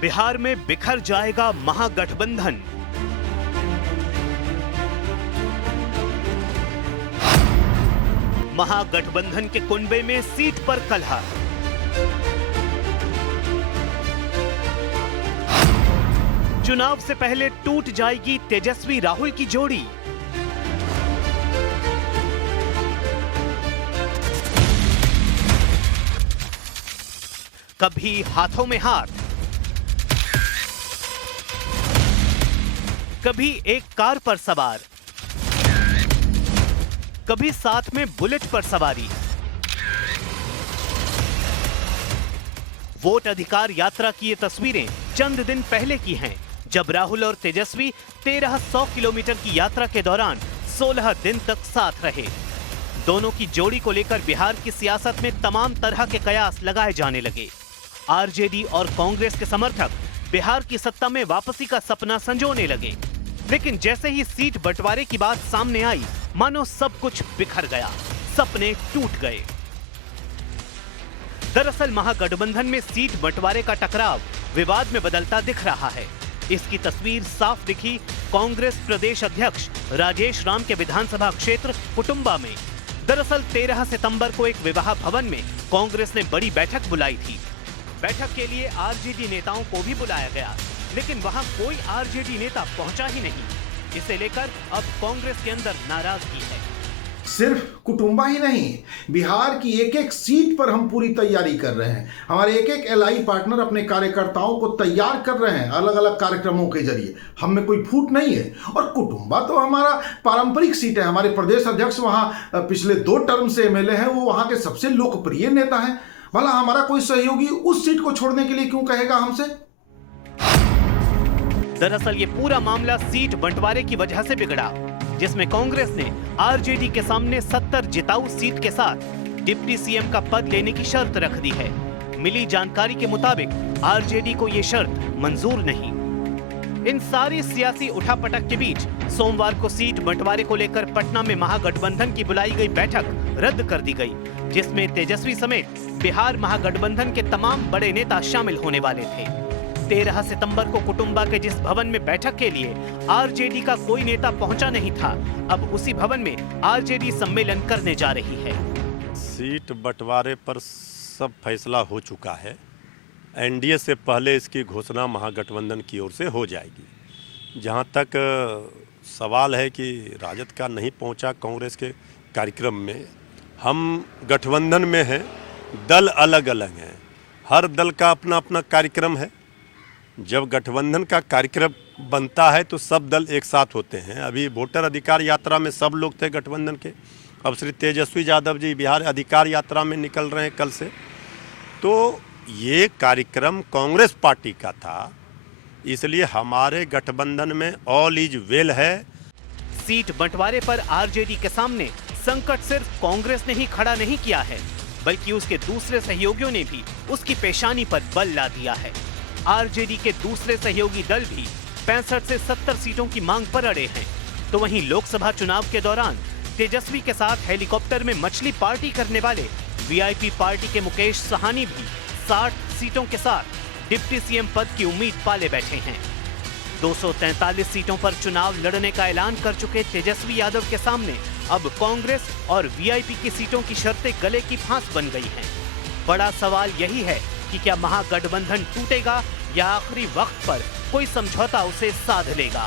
बिहार में बिखर जाएगा महागठबंधन। महागठबंधन के कुनबे में सीट पर कलह। चुनाव से पहले टूट जाएगी तेजस्वी राहुल की जोड़ी। कभी हाथों में हाथ, कभी एक कार पर सवार, कभी साथ में बुलेट पर सवारी। वोट अधिकार यात्रा की ये तस्वीरें चंद दिन पहले की हैं, जब राहुल और तेजस्वी 1300 किलोमीटर की यात्रा के दौरान 16 दिन तक साथ रहे। दोनों की जोड़ी को लेकर बिहार की सियासत में तमाम तरह के कयास लगाए जाने लगे। आरजेडी और कांग्रेस के समर्थक बिहार की सत्ता में वापसी का सपना संजोने लगे, लेकिन जैसे ही सीट बंटवारे की बात सामने आई, मानो सब कुछ बिखर गया, सपने टूट गए। दरअसल महागठबंधन में सीट बंटवारे का टकराव विवाद में बदलता दिख रहा है। इसकी तस्वीर साफ दिखी कांग्रेस प्रदेश अध्यक्ष राजेश राम के विधानसभा क्षेत्र कुटुंबा में। दरअसल 13 सितंबर को एक विवाह भवन में कांग्रेस ने बड़ी बैठक बुलाई थी। बैठक के लिए आरजेडी नेताओं को भी बुलाया गया, लेकिन वहां कोई आरजेडी नेता पहुंचा ही नहीं। इसे लेकर अब कांग्रेस के अंदर नाराजगी है। सिर्फ कुटुंबा ही नहीं, बिहार की एक एक सीट पर हम पूरी तैयारी कर रहे हैं। हमारे एक एक एलआई पार्टनर अपने कार्यकर्ताओं को तैयार कर रहे हैं अलग अलग कार्यक्रमों के जरिए। हम में कोई फूट नहीं है। और कुटुंबा तो हमारा पारंपरिक सीट है। हमारे प्रदेश अध्यक्ष वहां पिछले 2 टर्म से एमएलए हैं, वो वहां के सबसे लोकप्रिय नेता हैं। भला हमारा कोई सहयोगी उस सीट को छोड़ने के लिए क्यों कहेगा हमसे? दरअसल ये पूरा मामला सीट बंटवारे की वजह से बिगड़ा, जिसमें कांग्रेस ने आरजेडी के सामने 70 जिताऊ सीट के साथ डिप्टी सीएम का पद लेने की शर्त रख दी है। मिली जानकारी के मुताबिक आरजेडी को ये शर्त मंजूर नहीं। इन सारी सियासी उठापटक के बीच सोमवार को सीट बंटवारे को लेकर पटना में महागठबंधन की बुलाई गई बैठक रद्द कर दी गई, जिसमें तेजस्वी समेत बिहार महागठबंधन के तमाम बड़े नेता शामिल होने वाले थे। 13 सितंबर को कुटुंबा के जिस भवन में बैठक के लिए आरजेडी का कोई नेता पहुंचा नहीं था, अब उसी भवन में आरजेडी सम्मेलन करने जा रही है। सीट बंटवारे पर सब फैसला हो चुका है। एनडीए से पहले इसकी घोषणा महागठबंधन की ओर से हो जाएगी। जहां तक सवाल है कि राजद का नहीं पहुंचा कांग्रेस के कार्यक्रम में, हम गठबंधन में हैं, दल अलग अलग हैं, हर दल का अपना अपना कार्यक्रम है। जब गठबंधन का कार्यक्रम बनता है तो सब दल एक साथ होते हैं। अभी वोटर अधिकार यात्रा में सब लोग थे गठबंधन के। अब श्री तेजस्वी यादव जी बिहार अधिकार यात्रा में निकल रहे हैं कल से। तो ये कार्यक्रम कांग्रेस पार्टी का था, इसलिए हमारे गठबंधन में ऑल इज वेल है। सीट बंटवारे पर आरजेडी के सामने संकट सिर्फ कांग्रेस ने ही खड़ा नहीं किया है, बल्कि उसके दूसरे सहयोगियों ने भी उसकी पेशानी पर बल ला दिया है। आरजेडी के दूसरे सहयोगी दल भी 65 से 70 सीटों की मांग पर अड़े हैं। तो वहीं लोकसभा चुनाव के दौरान तेजस्वी के साथ हेलीकॉप्टर में मछली पार्टी करने वाले वीआईपी पार्टी के मुकेश साहनी भी 60 सीटों के साथ डिप्टी सीएम पद की उम्मीद पाले बैठे हैं। 243 सीटों पर चुनाव लड़ने का ऐलान कर चुके तेजस्वी यादव के सामने अब कांग्रेस और वीआईपी की सीटों की शर्तें गले की फांस बन गई हैं। बड़ा सवाल यही है कि क्या महागठबंधन टूटेगा या आखिरी वक्त पर कोई समझौता उसे साध लेगा।